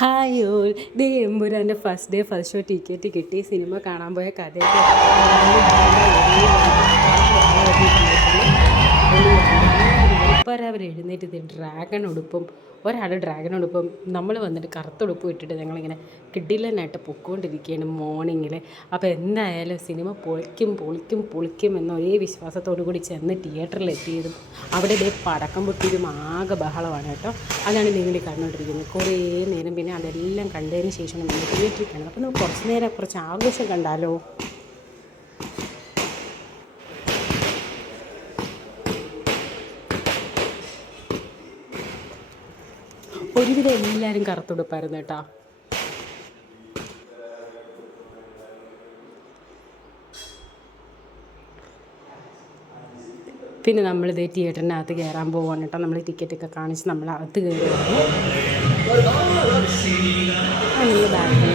Hi all, ദേ എമ്പുരാൻ്റെ first day first show ticket കിട്ടി. സിനിമ കാണാൻ പോയ കഥയൊക്കെ അവർ എഴുന്നേറ്റ് ഡ്രാഗൺ ഉടുപ്പും ഒരാൾ ഡ്രാഗൺ ഉടുപ്പും നമ്മൾ വന്നിട്ട് കറുത്തുടുപ്പും ഇട്ടിട്ട് ഞങ്ങളിങ്ങനെ കിഡിലനായിട്ട് പൊയ്ക്കൊണ്ടിരിക്കുകയാണ് മോർണിംഗിൽ. അപ്പോൾ എന്തായാലും സിനിമ പൊളിക്കും പൊളിക്കും പൊളിക്കും എന്ന ഒരേ വിശ്വാസത്തോടു കൂടി ചെന്ന് തിയേറ്ററിൽ എത്തിയതും അവിടെ ഇതേ പടക്കം പൊട്ടിയതും ആകെ ബഹളമാണ് കേട്ടോ. അതാണ് നിങ്ങൾ കണ്ടുകൊണ്ടിരിക്കുന്നത്. കുറേ നേരം പിന്നെ അതെല്ലാം കണ്ടതിന് ശേഷം നമ്മൾ തിയേറ്ററിൽ കാണുന്നത്. അപ്പോൾ നമുക്ക് കുറച്ച് നേരം കുറച്ച് ആഘോഷം കണ്ടാലോ? ഒരുവിധം എല്ലാവരും കറുത്തുടുപ്പായിരുന്നു കേട്ടോ. പിന്നെ നമ്മളിത് തിയേറ്ററിനകത്ത് കയറാൻ പോവാണ് കേട്ടോ. നമ്മൾ ടിക്കറ്റൊക്കെ കാണിച്ച് നമ്മൾ അകത്ത് കയറി നമ്മൾ ബാക്കിൽ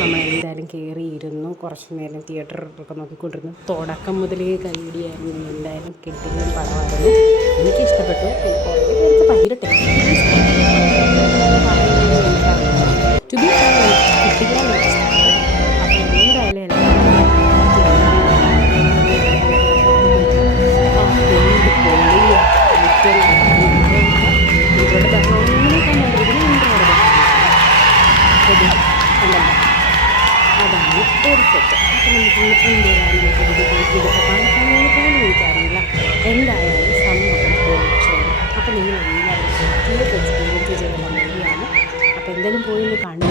നമ്മൾ എന്തായാലും കയറിയിരുന്നു. കുറച്ച് നേരം തിയേറ്ററൊക്കെ നോക്കിക്കൊണ്ടിരുന്നു. തുടക്കം മുതലേ കൈയടിയായിരുന്നു. എന്തായാലും കിട്ടിയ പടമായിരുന്നു. എനിക്ക് ഇഷ്ടപ്പെട്ടു. കുറേ പേർക്ക് ഭയങ്കര ടു ബി കിട്ടിയ അതാണ് ഒരു സെറ്റ്. അപ്പം നമുക്ക് ഇതൊക്കെ കാണിക്കാനൊന്നും എനിക്കറിയില്ല. എന്തായാലും സംഭവം പൊളിച്ചു. അപ്പം നിങ്ങൾ എല്ലാവരും തിയേറ്റർ എക്സ്പീരിയൻസ് ചെയ്യുന്ന മൂവിയാണ്. അപ്പോൾ എന്തായാലും പോയി ഒന്ന് കണ്ടു.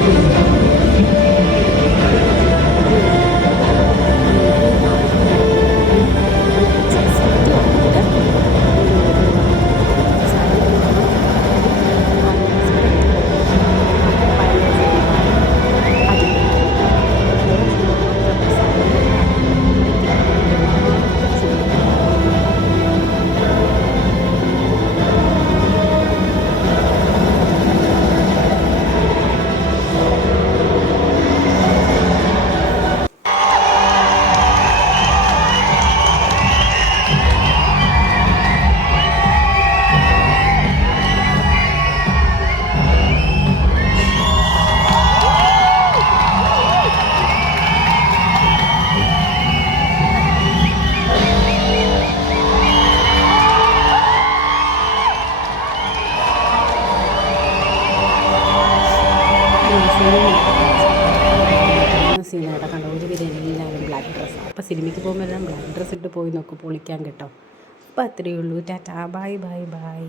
സീനായിട്ട് കണ്ടോ. ഒരുവിധം എല്ലാവരും ബ്ലാക്ക് ഡ്രസ്സാണ്. അപ്പോൾ സിനിമയ്ക്ക് പോകുമ്പോൾ എല്ലാം ബ്ലാക്ക് ഡ്രസ്സ് ഇട്ട് പോയി നോക്കും, പൊളിക്കാൻ കേട്ടോ. അപ്പോൾ അത്രയേ ഉള്ളൂ. Tata, bye bye bye.